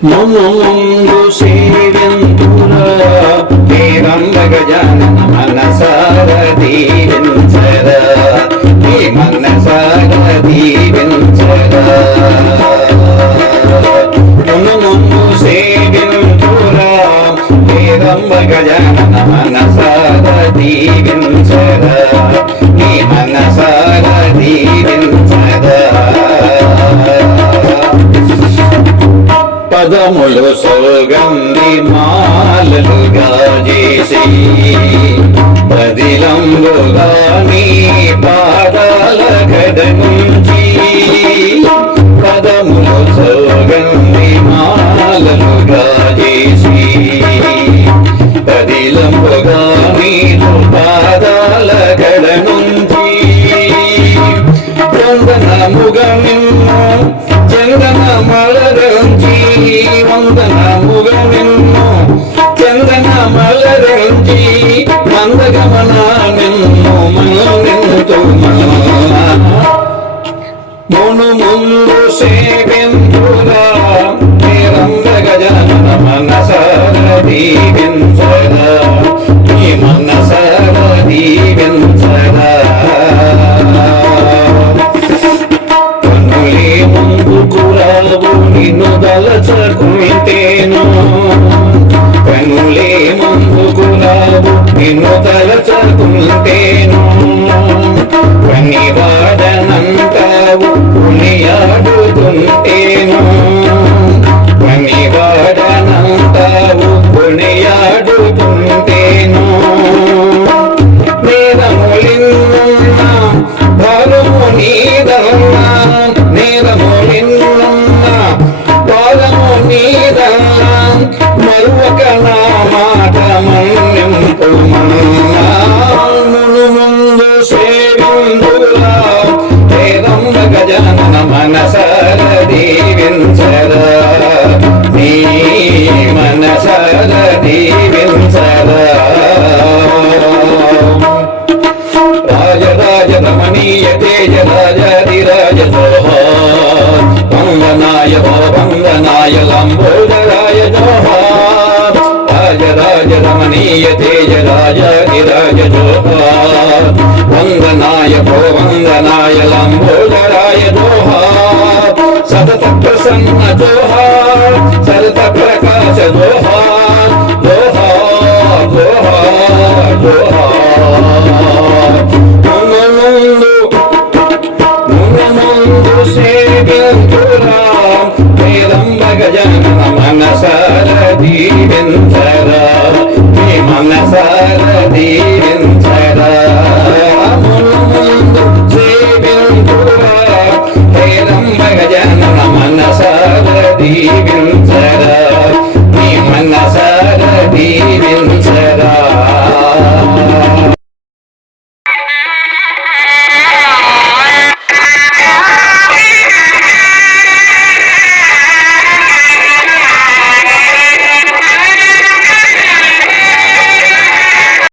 మము ముందు సేవింతురా వీరంబ గజానన మనసార దీవించరా నీ మనసార దీవించరా మము ముందు సేవింతురా వీరంబ గజానన మనసార దీవించరా నీ మనసార పదములు సోగంది మాలలుగా చేసి బదిలంబుగా నీ పాదాల గడ నుంచి పదములు సోగంది మాలలుగా చేసి పదిలంబు మును ముందు సేవింతురా నిరంద గజన మనసార దీవించరా ఈ మనసార దీవించరా నిన్ను దలచకుంటేను. కన్నులే ముందుకు నిన్ను తలచుకుంటేను పని వాడనంటావు పునియాడుతుంటేను పని వాడనంటావు పునియాడుతుంటేను నేరములిన్నున్న నీదన్నా నేరములిన్నున్న భారము నీదన్నా మరువక నా మాట గజానన మనసర దీవించరా నీ మనసర దీవించరా రాజ రమణీయ తేజ రాజాధిరాజ వందనాయ వందనాయ లంబోదరాయ జోహా. రాజ రమణీయ తేజ రాజాధిరాజ జోహార్ వందనాయ భో వందనాయ లంబోదరాయ జోహార్ సతత ప్రసన్న జోహార్ సరత ప్రకాశ జోహార్ జోహార్ జోహార్ జోహార్ మునముందు మునముందు సేవింతురా వేదంబ గజానన మనసార దీవించరా